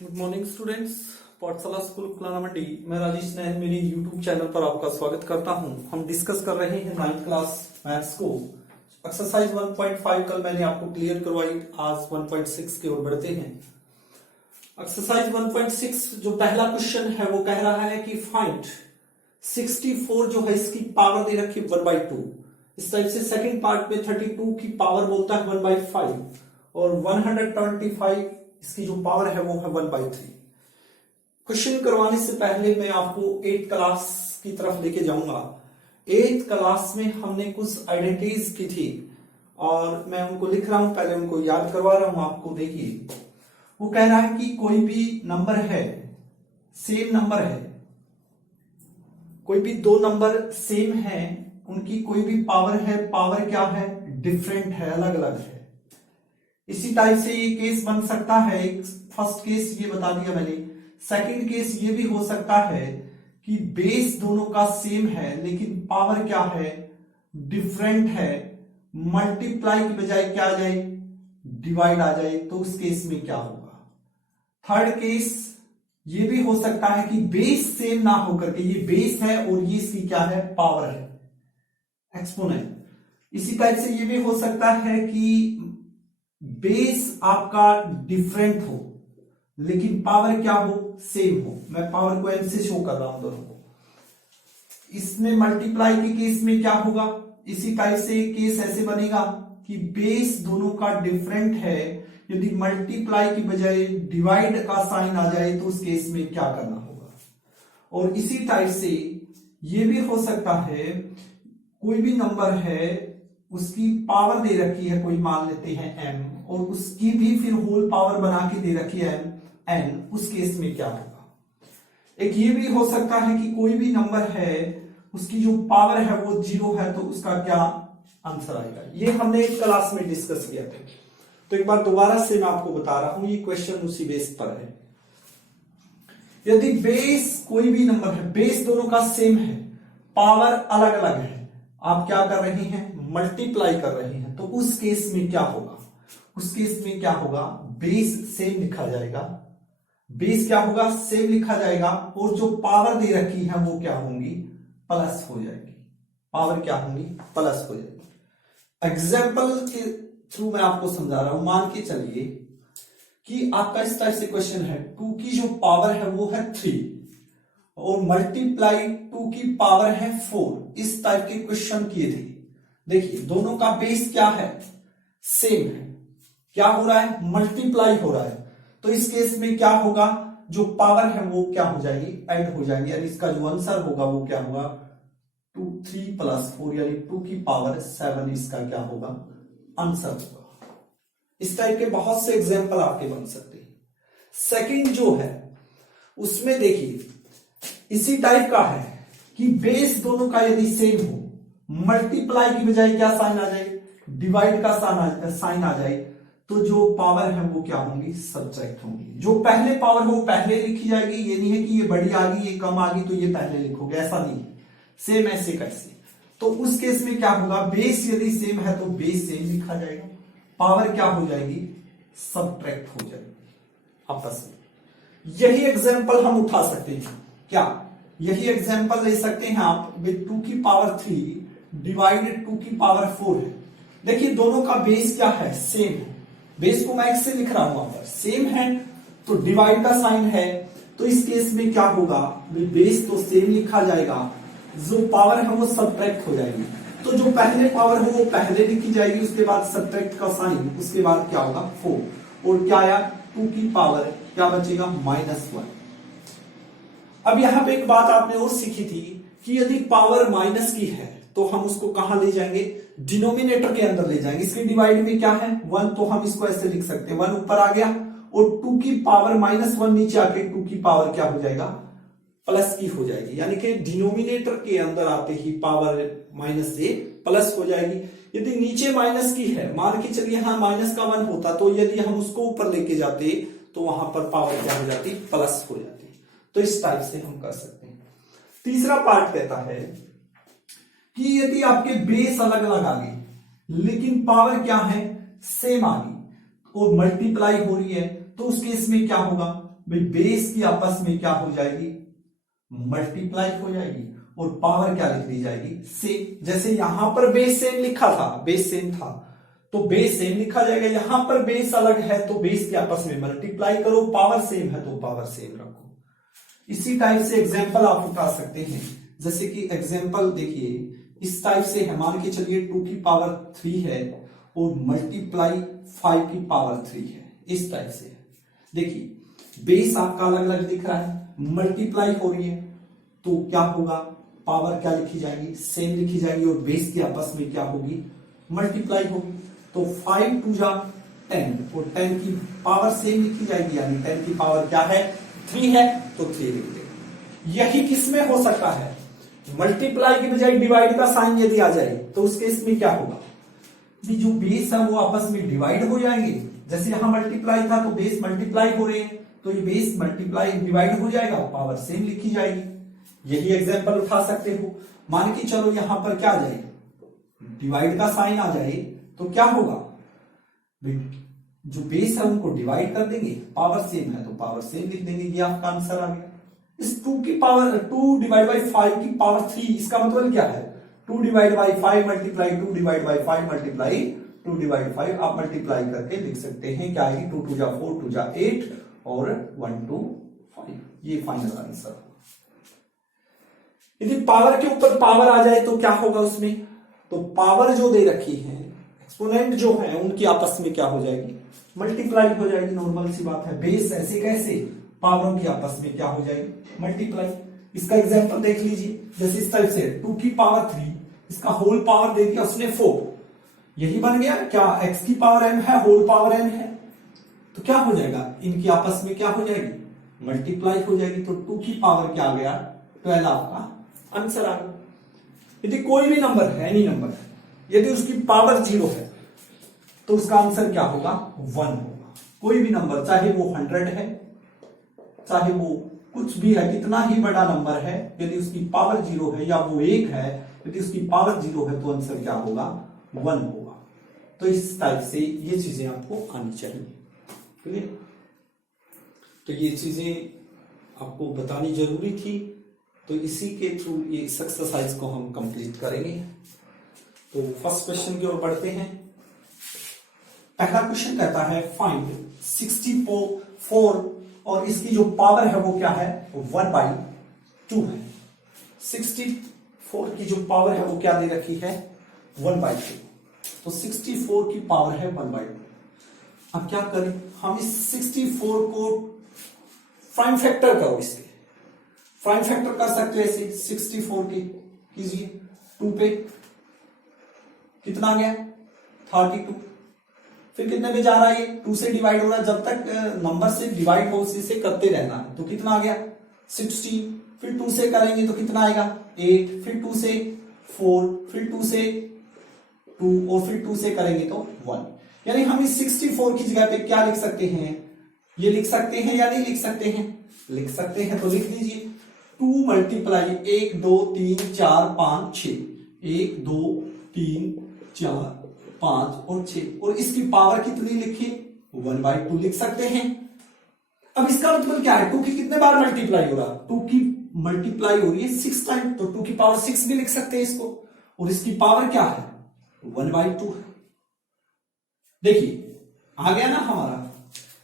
Good morning students. पाठशाला school Kulana मंडी, मैं राजेश नायक मेरी यूट्यूब चैनल पर आपका स्वागत करता हूं। हम डिस्कस कर रहे हैं 9th क्लास मैथ्स को। एक्सरसाइज 1.5 कल मैंने आपको क्लियर करवाई, आज 1.6 की ओर बढ़ते हैं। एक्सरसाइज 1.6 जो पहला क्वेश्चन है वो कह रहा है कि फाइंड 64 जो है इसकी पावर दे रखी 1/2। इस टाइप से सेकंड पार्ट में 32 की पावर बोलता है 1/5 और 125 इसकी जो पावर है वो है 1/3। क्वेश्चन करवाने से पहले मैं आपको 8th क्लास की तरफ लेके जाऊंगा। 8th क्लास में हमने कुछ आइडेंटिटीज की थी और मैं उनको लिख रहा हूं, पहले उनको याद करवा रहा हूं आपको। देखिए, वो कह रहा है कि कोई भी नंबर है, सेम नंबर है, कोई भी दो नंबर सेम है, उनकी कोई भी पावर है, पावर क्या है, डिफरेंट है, अलग अलग है। इसी टाइप से ये केस बन सकता है। फर्स्ट केस ये बता दिया मैंने। सेकंड केस ये भी हो सकता है कि बेस दोनों का सेम है लेकिन पावर क्या है, डिफरेंट है। मल्टीप्लाई की बजाय क्या आ जाए, डिवाइड आ जाए, तो उस केस में क्या होगा। थर्ड केस ये भी हो सकता है कि बेस सेम ना होकर के ये बेस है और ये इसकी क्या है, पावर है, एक्सपोनेंट। इसी टाइप से ये भी हो सकता है कि बेस आपका डिफरेंट हो लेकिन पावर क्या हो, सेम हो। मैं पावर को एम से शो कर रहा हूं दोनों को। इसमें मल्टीप्लाई के केस में क्या होगा, इसी टाइप से केस ऐसे बनेगा कि बेस दोनों का डिफरेंट है, यदि मल्टीप्लाई की बजाय डिवाइड का साइन आ जाए तो उस केस में क्या करना होगा। और इसी टाइप से ये भी हो सकता है कोई भी नंबर है, उसकी पावर दे रखी है, कोई मान लेते हैं m, और उसकी भी फिर होल पावर बना के दे रखी है n, उस केस में क्या होगा। एक ये भी हो सकता है कि कोई भी नंबर है, उसकी जो पावर है वो 0 है, तो उसका क्या आंसर आएगा। ये हमने एक क्लास में डिस्कस किया था, तो एक बार दोबारा से मैं आपको बता रहा हूं, ये क्वेश्चन उसी बेस पर है। यदि बेस कोई भी नंबर है, बेस दोनों का सेम है, पावर अलग अलग है, आप क्या कर रहे हैं, मल्टीप्लाई कर रहे हैं, तो उस केस में क्या होगा। उस केस में क्या होगा, बेस सेम लिखा जाएगा, बेस क्या होगा, सेम लिखा जाएगा, और जो पावर दे रखी है वो क्या होंगी, प्लस हो जाएगी। पावर क्या होंगी, प्लस हो जाएगी। एग्जाम्पल के थ्रू मैं आपको समझा रहा हूं। मान के चलिए कि आपका इस टाइप से क्वेश्चन है, 2 की जो पावर है वो है 3 और मल्टीप्लाई 2 की पावर है 4। इस टाइप के क्वेश्चन किए थे। देखिए, दोनों का बेस क्या है, सेम है, क्या हो रहा है, मल्टीप्लाई हो रहा है, तो इस केस में क्या होगा, जो पावर है वो क्या हो जाएगी, ऐड हो जाएगी, यानी इसका जो आंसर होगा वो क्या होगा, 2 3 + 4 यानी 2 की पावर 7 इसका क्या होगा, आंसर होगा। इस टाइप के बहुत से एग्जाम्पल आपके बन सकते हैं। सेकंड जो है उसमें देखिए इसी टाइप का है कि बेस दोनों का यदि सेम हो, मल्टीप्लाई की बजाय क्या साइन आ जाए, डिवाइड का साइन आ जाए, तो जो पावर है वो क्या होंगी, सब्ट्रैक्ट होंगी। जो पहले पावर हो पहले लिखी जाएगी, ये नहीं है कि ये बड़ी आ गई ये कम आ गई तो ये पहले लिखोगे, ऐसा नहीं है। सेम ऐसे कैसे, तो उस केस में क्या होगा, बेस यदि सेम है तो बेस सेम लिखा जाएगा, पावर क्या हो जाएगी, सब्ट्रैक्ट हो जाएगी आपस में। यही एग्जाम्पल हम उठा सकते हैं, क्या यही एग्जाम्पल ले सकते हैं आप विद 2 की पावर 3 डिवाइडेड 2 की पावर 4 है। देखिए, दोनों का बेस क्या है, सेम है। बेस को मैं x से लिख रहा हूं, वहां पर सेम है तो डिवाइड का साइन है, तो इस केस में क्या होगा, बेस तो सेम लिखा जाएगा, जो पावर है वो सब्ट्रैक्ट हो जाएगी। तो जो पहले पावर हो वो पहले लिखी जाएगी, उसके बाद सब्ट्रैक्ट का साइन, उसके बाद क्या होगा 4, और क्या आया 2 की पावर क्या बचेगा, -1। अब यहां पे एक बात आपने और सीखी थी कि यदि पावर माइनस की है तो हम उसको कहां ले जाएंगे, डिनोमिनेटर के अंदर ले जाएंगे। इसके डिवाइड में क्या है 1, तो हम इसको ऐसे लिख सकते हैं, 1 ऊपर आ गया और 2 की पावर -1 नीचे आके 2 की पावर क्या हो जाएगा, प्लस की हो जाएगी। यानी कि डिनोमिनेटर के अंदर आते ही पावर माइनस से प्लस हो जाएगी। यदि नीचे माइनस की है, मान के चलिए हाँ -1 होता, तो यदि हम उसको ऊपर लेके जाते तो वहां पर पावर क्या हो जाती, प्लस हो जाती। तो इस टाइप से हम कर सकते हैं। तीसरा पार्ट कहता है कि यदि आपके बेस अलग अलग आ गए लेकिन पावर क्या है, सेम आ गई और मल्टीप्लाई हो रही है, तो उस केस में क्या होगा, भाई बेस की आपस में क्या हो जाएगी, मल्टीप्लाई हो जाएगी, और पावर क्या लिख दी जाएगी, सेम। जैसे यहां पर बेस सेम लिखा था, बेस सेम था तो बेस सेम लिखा जाएगा, यहां पर बेस अलग है तो बेस के आपस में मल्टीप्लाई करो, पावर सेम है तो पावर सेम रखो। इसी टाइप से एग्जांपल आप उठा सकते हैं, जैसे कि एग्जांपल देखिए इस टाइप से है, मान के चलिए 2 की पावर 3 है और मल्टीप्लाई 5 की पावर 3 है, इस टाइप से है। देखिए बेस आपका अलग अलग दिख रहा है, मल्टीप्लाई हो रही है तो क्या होगा, पावर क्या लिखी जाएगी, सेम लिखी जाएगी, और बेस की आपस में क्या होगी, मल्टीप्लाई होगी। तो 5 टू जा 10 और 10 की पावर सेम लिखी जाएगी, यानी 10 की पावर क्या है, 3 है तो 3 लिख देंगे। यही किसमें हो सकता है, मल्टीप्लाई की बजाय डिवाइड का साइन यदि आ जाए तो उस केस में क्या होगा, जो बेस है वो आपस में डिवाइड हो जाएंगे। जैसे यहां मल्टीप्लाई था तो बेस मल्टीप्लाई हो रहे हैं, तो ये बेस मल्टीप्लाई डिवाइड हो जाएगा, पावर सेम लिखी जाएगी। यही एग्जांपल उठा सकते हो, मान के चलो यहां पर क्या आ जाए, डिवाइड का साइन आ जाए तो क्या होगा, जो बेस है उनको डिवाइड कर देंगे, पावर सेम है तो पावर सेम लिख देंगे, ये आपका आंसर आ गया। इस 2 की पावर 2 डिवाइड बाई 5 की पावर 3, इसका मतलब क्या है, 2 divide by 5 multiply 2 divide by 5 multiply 2 divide 5, आप मल्टीप्लाई करके लिख सकते हैं, क्या आएगी, 2 टू जा 4 टू जा 8 और 1 टू 5, ये फाइनल आंसर। यदि पावर के ऊपर पावर आ जाए तो क्या होगा उसमें, तो पावर जो दे रखी है, एक्सपोनेंट जो है उनकी आपस में क्या हो जाएगी, मल्टीप्लाई हो जाएगी, नॉर्मल सी बात है। बेस ऐसे कैसे, पावरों की आपस में क्या हो जाएगी, मल्टीप्लाई। इसका एग्जांपल देख लीजिए, जैसे इस टाइप से 2 की पावर 3, इसका होल पावर दे दिया उसने 4, यही बन गया क्या, x की पावर m है, होल पावर m है, तो क्या हो जाएगा, इनकी आपस में क्या हो जाएगी, मल्टीप्लाई हो जाएगी। तो 2 की पावर क्या आ गया, 12 आपका आंसर आ गया। यदि कोई भी नंबर है, एनी नंबर है, यदि उसकी पावर 0 है तो उसका आंसर क्या होगा, 1 होगा। कोई भी नंबर, चाहे वो 100 है, चाहे वो कुछ भी है, कितना ही बड़ा नंबर है, यदि उसकी पावर 0 है, या वो 1 है, यदि उसकी पावर 0 है तो आंसर क्या होगा, 1 होगा। तो इस टाइप से ये चीजें आपको आनी चाहिए, क्लियर। तो ये चीजें आपको बतानी जरूरी थी, तो इसी के थ्रू ये एक्सरसाइज को हम कंप्लीट करेंगे। तो फर्स्ट क्वेश्चन की ओर बढ़ते हैं। पहला क्वेश्चन कहता है फाइंड 64 और इसकी जो पावर है वो क्या है, 1/2 है। 64 की जो पावर है वो क्या दे रखी है, 1/2। तो 64 की पावर है 1/2। अब क्या करें, हम इस 64 को प्राइम फैक्टर करो, इसके प्राइम फैक्टर कर सकते हो ऐसे, 64 की कीजिए 2 पे, कितना आ गया 32, फिर कितने पे जा रहा है, ये 2 से डिवाइड हो रहा है, जब तक नंबर से डिवाइड हो उसी से करते रहना है। तो कितना आ गया 16, फिर 2 से करेंगे तो कितना आएगा 8, फिर 2 से 4, फिर 2 से 2 और फिर 2 से करेंगे तो 1। यानी हम इस 64 की जगह पे क्या लिख सकते हैं, ये लिख सकते हैं या नहीं लिख सकते हैं, लिख सकते हैं। तो लिख दीजिए 2 मल्टीप्लाई 1 2 3 4 5 6, 1 2 3 4 5 और 6, और इसकी पावर कितनी लिखी 1/2 लिख सकते हैं। अब इसका मतलब क्या है, 2 की कितने बार मल्टीप्लाई हो रहा, 2 की मल्टीप्लाई हो रही है 6 टाइम, तो 2 की पावर 6 भी लिख सकते हैं इसको, और इसकी पावर क्या है 1/2 है। देखिए आ गया ना हमारा,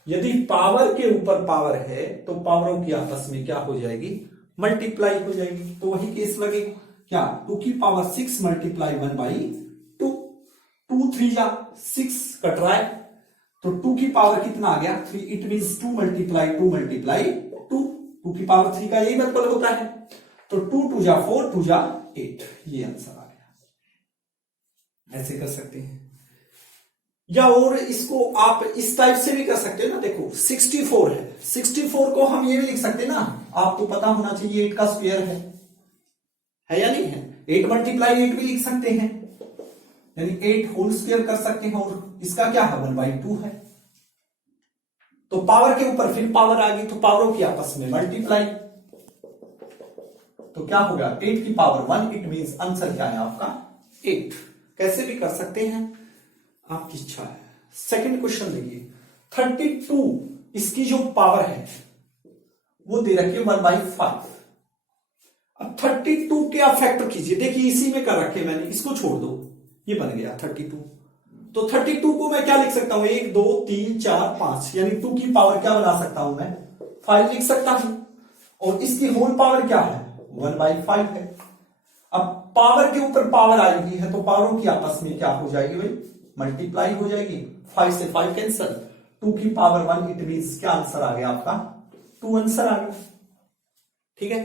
यदि पावर के ऊपर पावर है तो पावरों की आपस में क्या हो जाएगी, मल्टीप्लाई हो जाएगी। तो वही केस लगेगा क्या, 2 की पावर 6 मल्टीप्लाई 1/2, 2 3 जा 6 कट रहा है, तो 2 की पावर कितना आ गया 3, इट मींस 2 मल्टीप्लाई 2 मल्टीप्लाई 2 की पावर 3 का यही मतलब होता है। तो 2 2 जा 4 2 जा 8, ये आंसर आ गया। ऐसे कर सकते हैं, या और इसको आप इस टाइप से भी कर सकते हैं ना। देखो 64 है, 64 को हम ये भी लिख सकते हैं ना, आपको पता होना चाहिए 8 का स्क्वायर है या नहीं है, 8 मल्टीप्लाई 8 भी लिख सकते हैं, यानी 8 होल स्क्वायर कर सकते हैं, और इसका क्या है 1/2 है। तो पावर के ऊपर फिर पावर आ गई, तो पावरों की आपस में मल्टीप्लाई, तो क्या होगा 8 की पावर 1, इट मींस आंसर क्या है आपका 8। कैसे भी कर सकते हैं, आपकी इच्छा है। सेकंड क्वेश्चन देखिए 32, इसकी जो पावर है वो दे रखी है 1/5। अब 32 के आप फैक्टर कीजिए, देखिए इसी में कर रखे मैंने, इसको छोड़ दो, ये बन गया 32। तो 32 को मैं क्या लिख सकता हूं, 1 2 3 4 5, यानी 2 की पावर क्या बना सकता हूं मैं, 5 लिख सकता हूं। और इसकी होल पावर क्या है, 1/5 है। अब पावर के ऊपर पावर आएगी है तो पावरों की आपस में क्या हो जाएगी भाई, मल्टीप्लाई हो जाएगी। 5 से 5 कैंसल, 2 की पावर 1, इट मींस क्या आंसर आ गया आपका, 2 आंसर आ गया। ठीक है,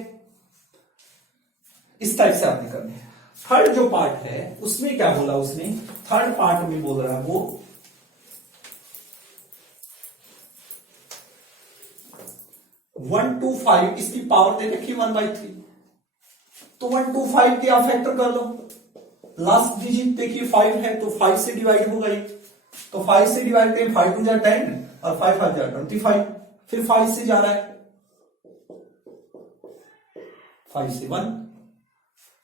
इस टाइप से आपने करना है। थर्ड जो पार्ट है उसमें क्या बोला उसने, थर्ड पार्ट में बोल रहा है वो 1 to 5, इसकी पावर दे रखी 1/3। तो 1 to 5 के आप फैक्टर कर लो, लास्ट डिजिट देखिए 5 है तो 5 से डिवाइड होगा ये, तो 5 से डिवाइड करें, 5 2 जा 10 और 5 5 जा 25, फिर 5 से जा रहा है 5 से 1।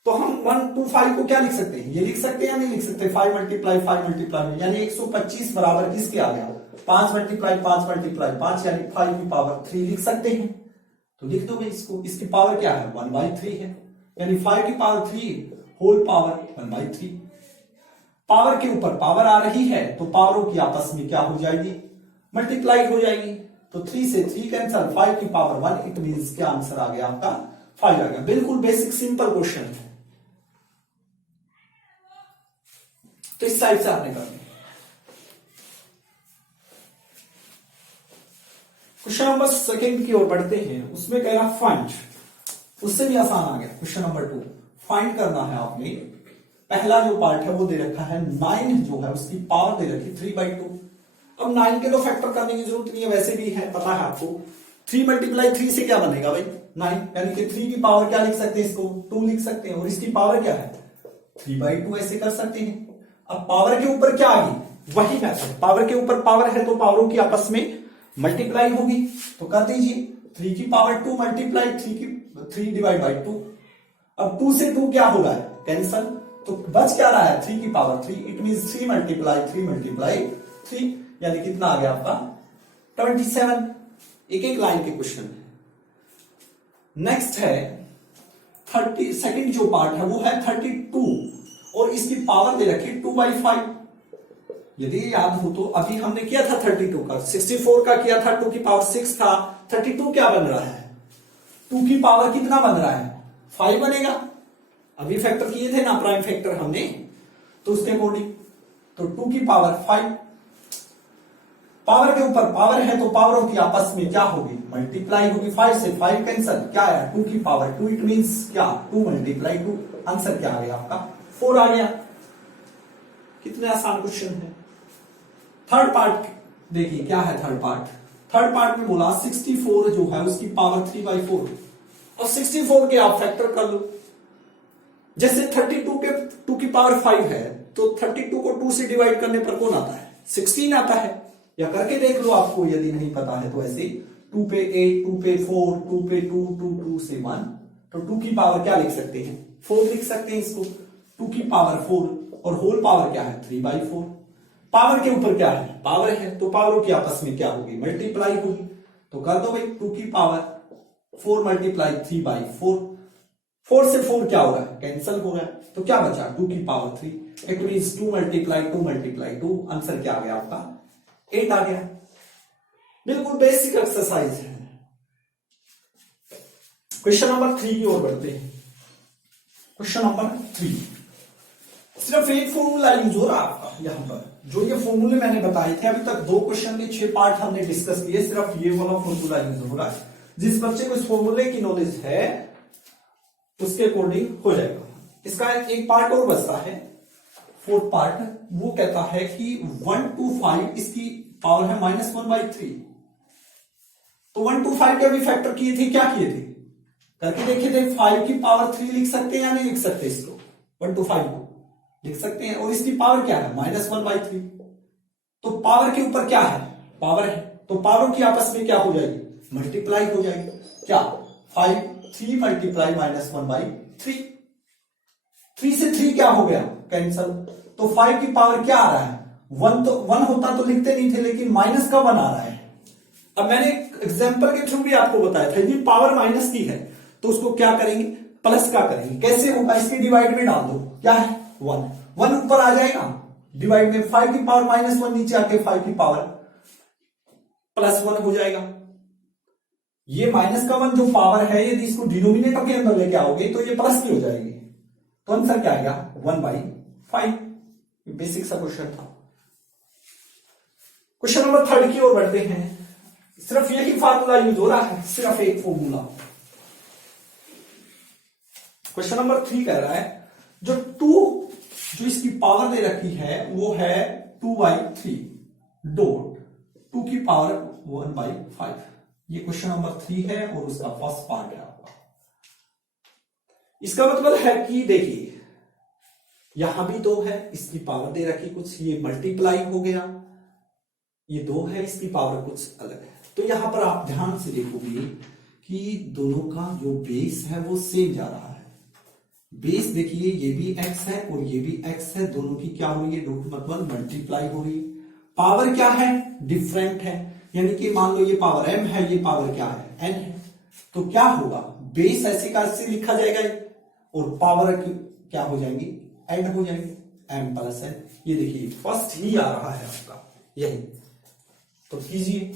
तो हम 1 to 5 को क्या लिख सकते हैं, ये लिख सकते हैं या नहीं लिख सकते, 5 मल्टीप्लाई 5 मल्टीप्लाई, यानी 125 बराबर किसके आ गया, 5 मल्टीप्लाई 5 मल्टीप्लाई 5, यानी 5 की पावर 3 लिख सकते हैं। तो लिख दो भाई इसको, इसकी पावर क्या है 1/3 है, यानी 5 की पावर 3 होल पावर 1/3। पावर के ऊपर पावर आ रही है तो पावरों की आपस में क्या हो जाएगी, मल्टीप्लाई हो जाएगी। तो 3 से 3 कैंसल, 5 की पावर 1, इट मींस क्या आंसर आ गया आपका 5 आ गया। बिल्कुल बेसिक सिंपल क्वेश्चन है, तो इस साइड से आपने करना है। क्वेश्चन नंबर सेकंड की ओर बढ़ते हैं, उसमें कह रहा फाइंड, उससे भी आसान आ गया। क्वेश्चन नंबर 2 फाइंड करना है आपने। पहला जो पार्ट है वो दे रखा है 9 जो है उसकी पावर दे रखी 3/2। अब 9 के तो फैक्टर करने की जरूरत नहीं है, वैसे भी है पता है आपको। 3 मल्टीप्लाई 3 से क्या बनेगा भाई 9, यानी कि 3 की पावर क्या लिख सकते हैं, इसको 2 लिख सकते हैं, और इसकी पावर क्या है 3/2, ऐसे कर सकते हैं। अब पावर के ऊपर क्या आ गई, वही मैथड, पावर के ऊपर पावर है तो पावरों की आपस में मल्टीप्लाई होगी, तो कर दीजिए 3 की पावर 2 मल्टीप्लाई 3 डिवाइड बाई 2। अब 2 से 2 क्या हो रहा है कैंसल, तो बच क्या रहा है 3 की पावर 3, इट मींस 3 मल्टीप्लाई 3, यानी कितना आ गया आपका 27। एक एक लाइन के क्वेश्चन है। नेक्स्ट है 30, सेकंड जो पार्ट है वो है 32, और इसकी पावर दे रखी 2/5। यदि याद हो तो अभी हमने किया था 32 का, 64 का किया था, 2 की पावर 6 था। 32 क्या बन रहा है, 2 की पावर कितना बन रहा है 5 बनेगा। अभी फैक्टर किए थे ना प्राइम फैक्टर हमने, तो उसके अकॉर्डिंग तो 2 की पावर 5, पावर के ऊपर पावर है तो पावरों की आपस में क्या होगी मल्टीप्लाई होगी। 5 से 5 कैंसल, क्या आया 2 की पावर 2, इट मींस क्या 2 मल्टीप्लाई 2, आंसर क्या आ गया आपका 4 आ गया। कितने आसान क्वेश्चन है। थर्ड पार्ट देखिए क्या है थर्ड पार्ट में बोला 64 जो है उसकी पावर 3/4, और 64 के आप फैक्टर कर लो। जैसे 32 के 2 की पावर 5 है तो 32 को 2 से डिवाइड करने पर कौन आता है 16 आता है, या करके देख लो आपको यदि नहीं पता है तो ऐसे 2 पे 8, 2 पे 4, 2 पे 2, 2 से 1, तो 2 की पावर क्या लिख सकते हैं 4 लिख सकते हैं इसको, 2 की पावर 4, और होल पावर क्या है 3/4। पावर के ऊपर क्या है पावर है तो पावरों की आपस में क्या होगी मल्टीप्लाई होगी, तो कर दो भाई 2 की पावर 4 मल्टीप्लाई 3/4, 4 से 4 क्या हो रहा है कैंसिल हो रहा है, तो क्या बचा 2 की power 3, it means 2 multiply 2, answer क्या आ गया आपका 8 आ गया। बिल्कुल बेसिक एक्सरसाइज है। क्वेश्चन नंबर 3 की ओर बढ़ते हैं। क्वेश्चन नंबर 3 सिर्फ एक फॉर्मूला यूज हो रहा है आपका यहां पर, जो ये फॉर्मूले मैंने बताए थे अभी तक 2 क्वेश्चन के 6 पार्ट हमने डिस्कस किए, सिर्फ ये वाला फॉर्मूला यूज हो रहा है। जिस बच्चे को इस फॉर्मूले की नॉलेज है उसके अकॉर्डिंग हो जाएगा। इसका एक पार्ट और बचता है, 4th पार्ट, वो कहता है कि 1 to 5 इसकी पावर है -1/3। तो 1 to 5 के अभी फैक्टर किए थे, क्या किए थे करके देखे थे, 5 की पावर 3 लिख सकते हैं या नहीं लिख सकते, इसको 1 to 5 को लिख सकते हैं, और इसकी पावर क्या है -1/3। तो पावर के ऊपर क्या है पावर है तो पावरों की आपस में क्या हो जाएगी मल्टीप्लाई हो जाएगी, क्या 3 मल्टीप्लाई -1/3, 3 से 3 क्या हो गया कैंसल, तो 5 की पावर क्या आ रहा है 1, तो 1 होता तो लिखते नहीं थे, लेकिन माइनस का 1 आ रहा है अब मैंने एक एग्जाम्पल के थ्रू भी आपको बताया था, यदि पावर माइनस की है तो उसको क्या करेंगे, प्लस का करेंगे। कैसे होगा, इसके डिवाइड में डाल दो, क्या है 1, 1 ऊपर आ जाएगा, डिवाइड में 5 की पावर -1 नीचे आके 5 की पावर +1 हो जाएगा। ये माइनस का 1 जो पावर है, यदि इसको डिनोमिनेटर के अंदर लेके आओगे तो ये प्लस की हो जाएगी, तो आंसर क्या आएगा 1/5। बेसिक सा क्वेश्चन था। क्वेश्चन नंबर 3 की ओर बढ़ते हैं। सिर्फ यही फार्मूला यूज हो रहा है, सिर्फ एक फॉर्मूला। क्वेश्चन नंबर 3 कह रहा है जो 2 जो इसकी पावर दे रखी है वो है 2/3 डॉट 2 की पावर 1/5। ये क्वेश्चन नंबर 3 है और उसका फर्स्ट पार्ट है आपका। इसका मतलब है कि देखिए यहां भी 2 है, इसकी पावर दे रखी कुछ, ये मल्टीप्लाई हो गया, ये 2 है, इसकी पावर कुछ अलग है। तो यहां पर आप ध्यान से देखोगे कि दोनों का जो बेस है वो सेम जा रहा है। बेस देखिए ये भी x है और ये भी x है, दोनों की क्या हो रही है, मतलब मल्टीप्लाई हो रही है। पावर क्या है, डिफरेंट है, यानी कि मान लो ये पावर m है, ये पावर क्या है n है, तो क्या होगा, बेस ऐसे का ऐसे लिखा जाएगा और पावर क्या हो जाएंगी, ऐड हो जाएंगे, m + n। ये देखिए फर्स्ट ही आ रहा है आपका यही, तो कीजिए,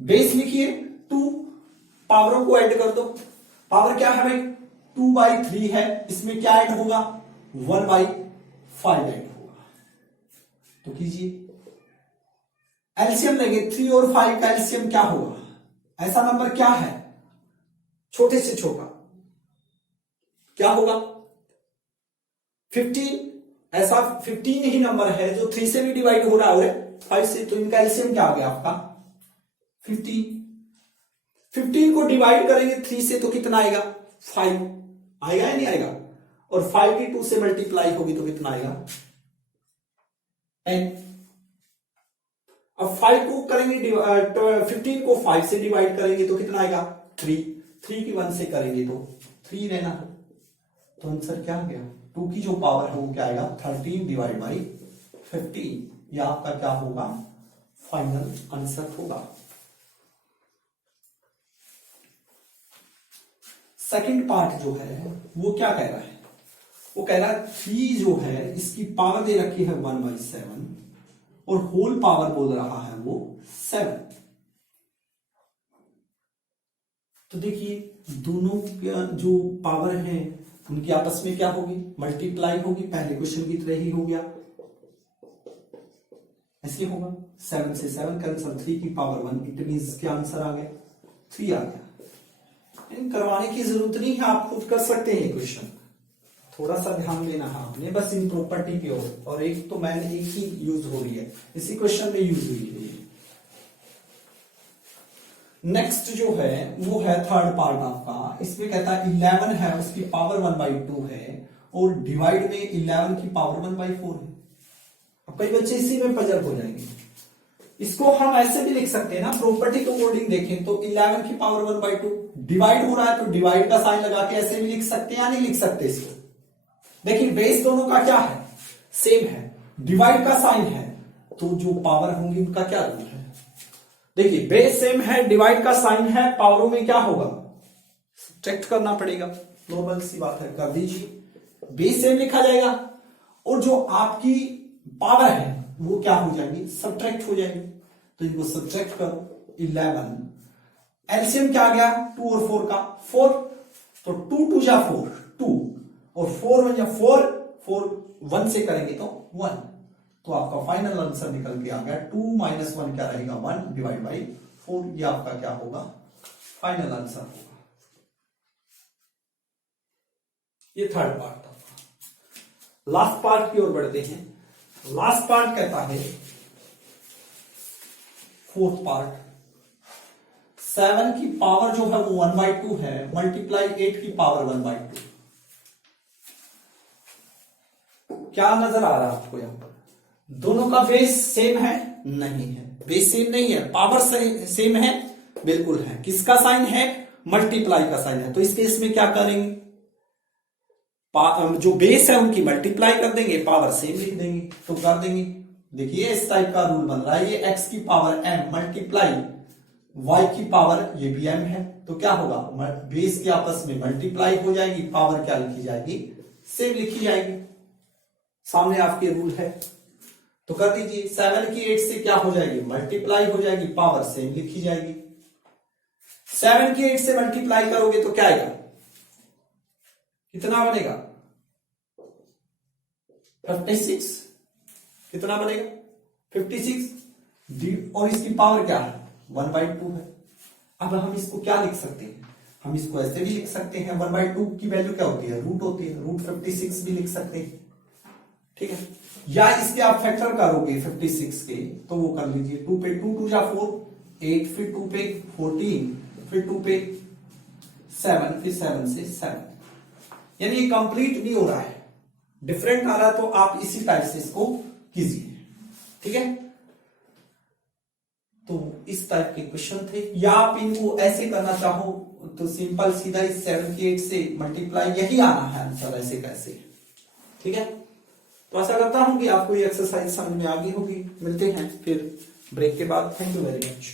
बेस लिखिए 2, पावरों को ऐड कर दो। पावर क्या है भाई 2/3 है, इसमें क्या ऐड होगा 1/5 ऐड होगा, तो कीजिए। एलसीएम लेंगे, 3 और 5 का एलसीएम क्या होगा, ऐसा नंबर क्या है छोटे से छोटा, क्या होगा 15। ऐसा 15 ही नंबर है जो 3 से भी डिवाइड हो रहा है 5 से, तो इनका एलसीएम क्या आ गया आपका 15। 15 को डिवाइड करेंगे 3 से तो कितना आएगा 5 आएगा या नहीं आएगा, और 5 की 2 से मल्टीप्लाई होगी तो कितना आएगा 10। अब 5 को करेंगे 15 को 5 से डिवाइड करेंगे तो कितना आएगा 3 की 1 से करेंगे तो 3 रहना, तो आंसर क्या आ गया, 2 की जो पावर है वो क्या आएगा 13/15। यह आपका क्या होगा फाइनल आंसर होगा। सेकंड पार्ट जो है वो क्या कह रहा है, वो कह रहा है 3 जो है इसकी पावर दे रखी है 1/7 और होल पावर बोल रहा है वो 7। तो देखिए दोनों जो पावर है उनकी आपस में क्या होगी, मल्टीप्लाई होगी, पहले क्वेश्चन की तरह ही हो गया, ऐसे होगा 7 से 7 कैंसल, 3 की पावर 1, इट मींस क्या आंसर आ गया 3 आ गया। करवाने की जरूरत नहीं है, आप खुद कर सकते हैं क्वेश्चन, थोड़ा सा ध्यान देना है आपने बस इन प्रॉपर्टी की ओर, और एक तो मैंने एक ही यूज हो रही है, इसी क्वेश्चन में यूज हुई है। नेक्स्ट जो है वो है थर्ड पार्ट आपका, इसमें कहता है 11 है उसकी पावर 1/2 है और डिवाइड में 11 की पावर 1/4 है। अब कई बच्चे इसी में पजल हो जाएंगे, इसको हम ऐसे भी लिख सकते हैं ना, प्रॉपर्टी के अकॉर्डिंग देखें तो 11 की पावर 1/2 डिवाइड हो रहा है तो डिवाइड का साइन लगा के ऐसे भी लिख सकते हैं या नहीं लिख सकते इसको। देखिए बेस दोनों का क्या है सेम है, डिवाइड का साइन है, तो जो पावर होंगी उनका क्या रूल है, देखिए बेस सेम है, डिवाइड का साइन है, पावरों में क्या होगा सब्ट्रैक्ट करना पड़ेगा, नॉर्मल सी बात है, कर दीजिए, बेस सेम लिखा जाएगा और जो आपकी पावर है वो क्या हो जाएंगी सब्ट्रैक्ट हो जाएंगी, तो इनको सब्ट्रैक्ट करो 11, एलसीएम क्या आ गया 2 और 4 का 4, तो 2 2 जा 4 2 और 4 1 जा 4 4 1 से करेंगे तो 1, तो आपका फाइनल आंसर निकल के आ गया 2 - 1 क्या रहेगा 1 डिवाइड बाई 4, ये आपका क्या होगा फाइनल आंसर होगा। ये थर्ड पार्ट था। लास्ट पार्ट की ओर बढ़ते हैं। लास्ट पार्ट कहता है फोर्थ पार्ट, 7 की पावर जो है वो 1/2 है, मल्टीप्लाई 8 की पावर 1/2। क्या नजर आ रहा है आपको यहां पर, दोनों का बेस सेम है नहीं है, बेस सेम नहीं है, पावर सेम है बिल्कुल है, किसका साइन है मल्टीप्लाई का साइन है, तो इस केस में क्या करेंगे जो बेस है उनकी मल्टीप्लाई कर देंगे, पावर सेम लिख देंगे तो कर देंगे। देखिए इस टाइप का रूल बन रहा है, ये x की पावर m मल्टीप्लाई y की पावर ये भी m है, तो क्या होगा, बेस के आपस में मल्टीप्लाई हो जाएगी, पावर क्या लिखी जाएगी, सेम लिखी जाएगी। सामने आपके रूल है, तो कर दीजिए। 7 की 8 से क्या हो जाएगी, मल्टीप्लाई हो जाएगी, पावर सेम लिखी जाएगी। 7 की 8 से मल्टीप्लाई करोगे तो क्या आएगा, कितना बनेगा, 56। कितना बनेगा, 56। और इसकी पावर क्या है, 1/2 है। अब हम इसको क्या लिख सकते हैं, हम इसको ऐसे भी लिख सकते हैं, 1/2 की वैल्यू क्या होती है, रूट होती है, रूट 56 भी लिख सकते हैं, ठीक है। या इसके आप फैक्टर करोगे 56 के, तो वो कर लीजिए, 2 पे 2 2 जा 4, 8, फिर 2 पे 14, फिर 2 पे 7, फिर 7 से 7, यानी ये कंप्लीट नहीं हो रहा है, डिफरेंट आ रहा है, तो आप इसी टाइप से इसको कीजिए, ठीक है। तो इस टाइप के क्वेश्चन थे, या आप इनको ऐसे करना चाहो तो सिंपल सीधा इस 7 की 8 से मल्टीप्लाई, यही आना है आंसर, ऐसे कैसे, ठीक है। तो आशा करता हूं कि आपको ये एक्सरसाइज समझ में आ गई होगी। मिलते हैं फिर ब्रेक के बाद। Thank you very much.